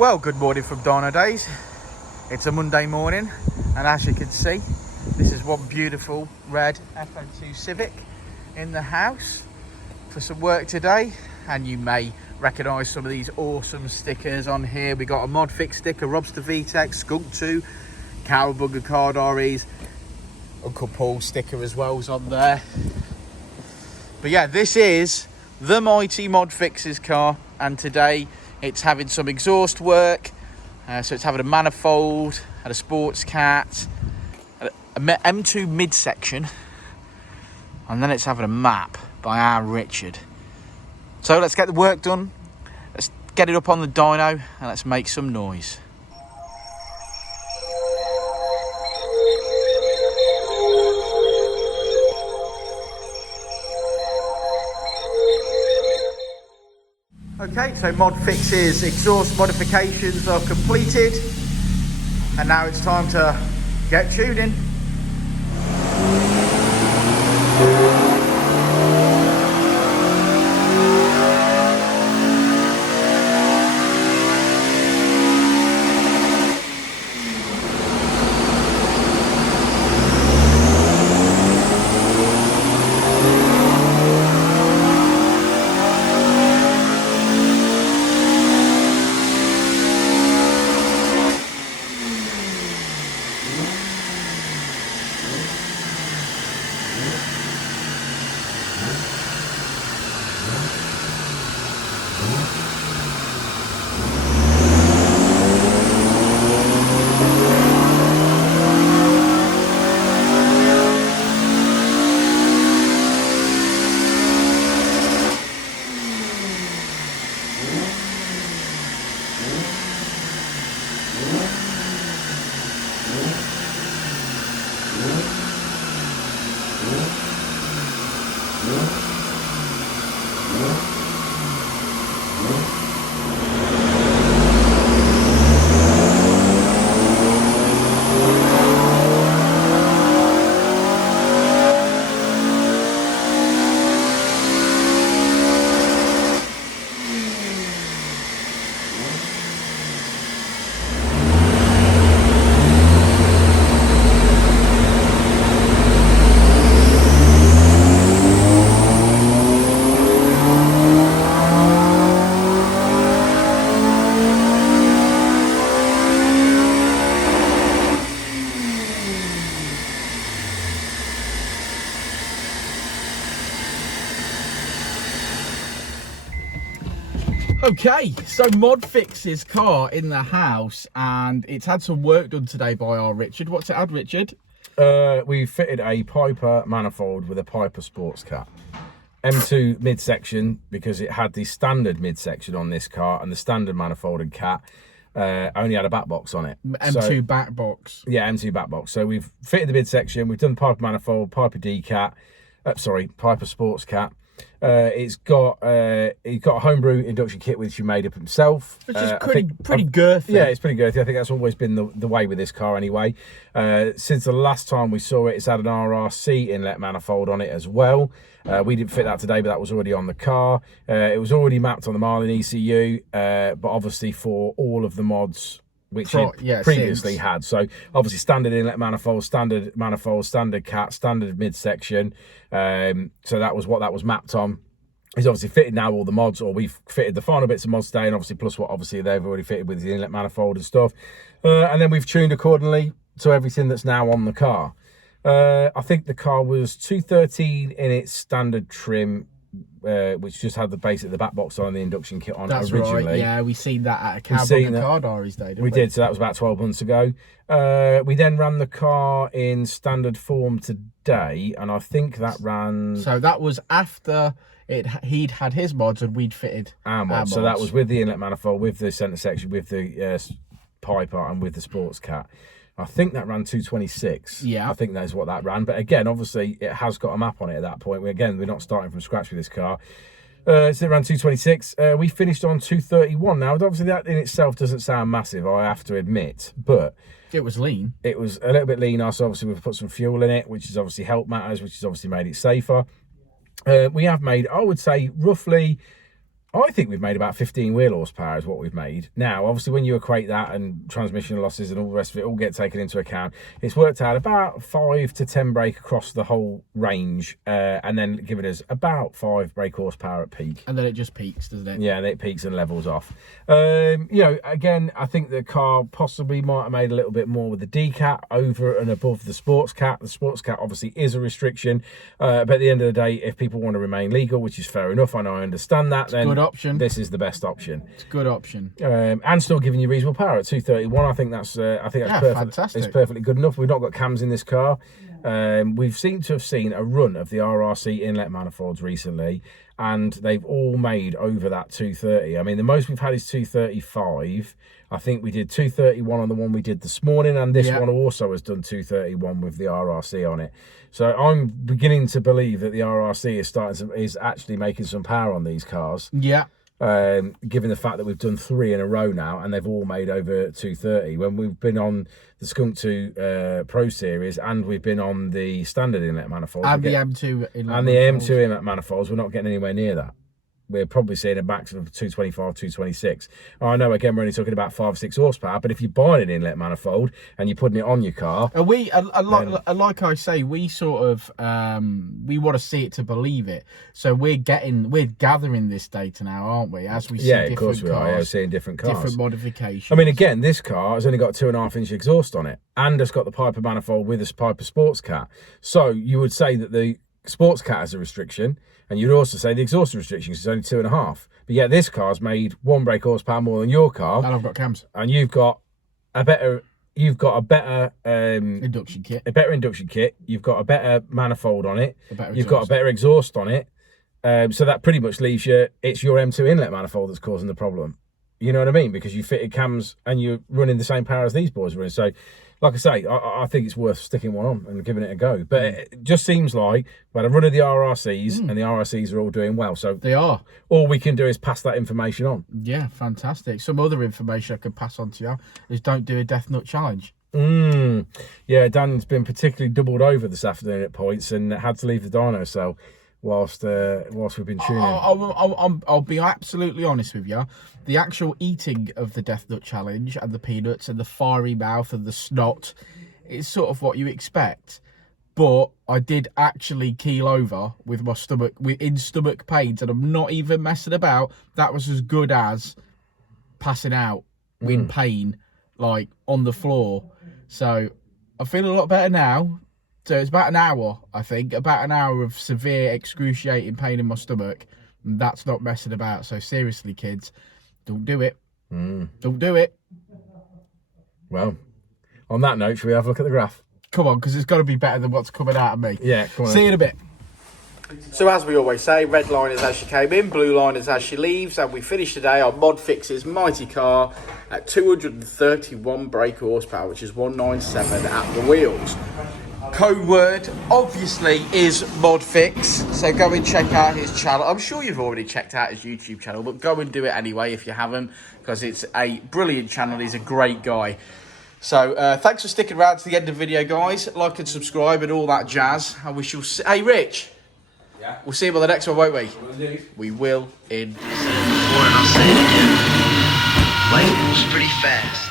Well, good morning from Dynodaze. It's a Monday morning, and as you can see, this is one beautiful red FN2 Civic in the house for some work today. And you may recognise some of these awesome stickers on here. We got a mod fix sticker, Robster VTEC, Skunk 2, Cowabunga Card REs, Uncle Paul sticker as well is on there. But yeah, this is the mighty mod fixes car, and today it's having some exhaust work. So it's having a manifold, and a sports cat, a M2 midsection, and then it's having a map by our Richard. So let's get the work done. Let's get it up on the dyno and let's make some noise. Okay, so mod fixes, exhaust modifications are completed, and now it's time to get tuning. Okay, so mod fixes car in the house, and it's had some work done today by our Richard. What's it had, Richard? We fitted a Piper manifold with a Piper sports cat. M2 midsection, because it had the standard midsection on this car, and the standard manifold and cat only had a back box on it. M2 back box. Yeah, M2 back box. So we've fitted the midsection, we've done the Piper manifold, Piper D cat, Piper sports cat. It's got a homebrew induction kit which he made up himself, which is pretty girthy. Yeah, it's pretty girthy. I think that's always been the way with this car anyway. Since the last time we saw it, it's had an RRC inlet manifold on it as well. We didn't fit that today, but that was already on the car. It was already mapped on the Marlin ECU, but obviously for all of the mods which it previously had. So obviously standard inlet manifold, standard cat, standard midsection. So that was what that was mapped on. He's obviously fitted now all the mods, or we've fitted the final bits of mods today, and obviously plus what obviously they've already fitted with the inlet manifold and stuff. And then we've tuned accordingly to everything that's now on the car. I think the car was 213 in its standard trim, which just had the back box on the induction kit on That's originally. Right, yeah, we seen that at a Cowabunga Card REs day, didn't we? We did, so that was about 12 months ago. We then ran the car in standard form today, and I think that ran... So that was after he'd had his mods and we'd fitted our mods. So that was with the inlet manifold, with the centre section, with the Piper and with the sports cat. I think that ran 226. Yeah. I think that's what that ran. But again, obviously, it has got a map on it at that point. We're not starting from scratch with this car. So it ran 226. We finished on 231. Now, obviously, that in itself doesn't sound massive, I have to admit. But it was lean. It was a little bit leaner. So obviously, we've put some fuel in it, which has obviously helped matters, which has obviously made it safer. We have made, I would say, roughly I think we've made about 15 wheel horsepower is what we've made. Now, obviously, when you equate that and transmission losses and all the rest of it all get taken into account, it's worked out about 5 to 10 brake across the whole range, and then giving us about 5 brake horsepower at peak. And then it just peaks, doesn't it? Yeah, and it peaks and levels off. You know, again, I think the car possibly might have made a little bit more with the D-Cat over and above the Sports Cat. The Sports Cat obviously is a restriction, but at the end of the day, if people want to remain legal, which is fair enough, I know I understand that, then option. This is the best option. It's a good option. And still giving you reasonable power at 231. I think that's perfect. Fantastic. It's perfectly good enough. We've not got cams in this car. We've seemed to have seen a run of the RRC inlet manifolds recently, and they've all made over that 230. I mean, the most we've had is 235. I think we did 231 on the one we did this morning, and this one also has done 231 with the RRC on it. So I'm beginning to believe that the RRC is actually making some power on these cars. Yeah. Given the fact that we've done 3 in a row now, and they've all made over 230. When we've been on the Skunk 2 Pro Series, and we've been on the standard inlet manifolds, and the M2 inlet and the M2 inlet manifolds, we're not getting anywhere near that. We're probably seeing a maximum of 225, 226. I know, again, we're only talking about 5 or 6 horsepower, but if you're buying an inlet manifold and you're putting it on your car... like I say, we sort of, we want to see it to believe it. So we're gathering this data now, aren't we? As we see different cars. Yeah, of course we are. Yeah, we're seeing different cars. Different modifications. I mean, again, this car has only got 2.5-inch exhaust on it, and it's got the Piper manifold with this Piper Sports Cat. So you would say that the Sports Cat has a restriction, and you'd also say the exhaust restriction is only 2.5. But yet this car's made 1 brake horsepower more than your car. And I've got cams. And you've got a better induction kit. A better induction kit. You've got a better manifold on it. You've got a better exhaust on it. So that pretty much leaves you, it's your M2 inlet manifold that's causing the problem. You know what I mean? Because you fitted cams and you're running the same power as these boys were in. So, like I say, I think it's worth sticking one on and giving it a go. But it just seems like by the run of the RRCs, and the RRCs are all doing well. So they are. All we can do is pass that information on. Yeah, fantastic. Some other information I could pass on to you is don't do a death nut challenge. Yeah, Dan's been particularly doubled over this afternoon at points and had to leave the dyno cell whilst we've been tuning. I'll be absolutely honest with you. The actual eating of the death nut challenge and the peanuts and the fiery mouth and the snot is sort of what you expect. But I did actually keel over with my stomach, in stomach pains, and I'm not even messing about. That was as good as passing out in pain, like on the floor. So I feel a lot better now. So it's about an hour, I think, about an hour of severe excruciating pain in my stomach. And that's not messing about. So seriously, kids, don't do it. Don't do it. Well, on that note, should we have a look at the graph? Come on, because it's got to be better than what's coming out of me. Yeah, come on. See you in a bit. So as we always say, red line is as she came in, blue line is as she leaves, and we finish today on ModFix's mighty car at 231 brake horsepower, which is 197 at the wheels. Code word obviously is ModFix, so go and check out his channel. I'm sure you've already checked out his YouTube channel, but go and do it anyway if you haven't, because it's a brilliant channel. He's a great guy. So thanks for sticking around to the end of the video, guys. Like and subscribe and all that jazz. And we shall see. Hey, Rich. Yeah. We'll see you on the next one, won't we? We will indeed. Before and I'll say it again. Life moves pretty fast.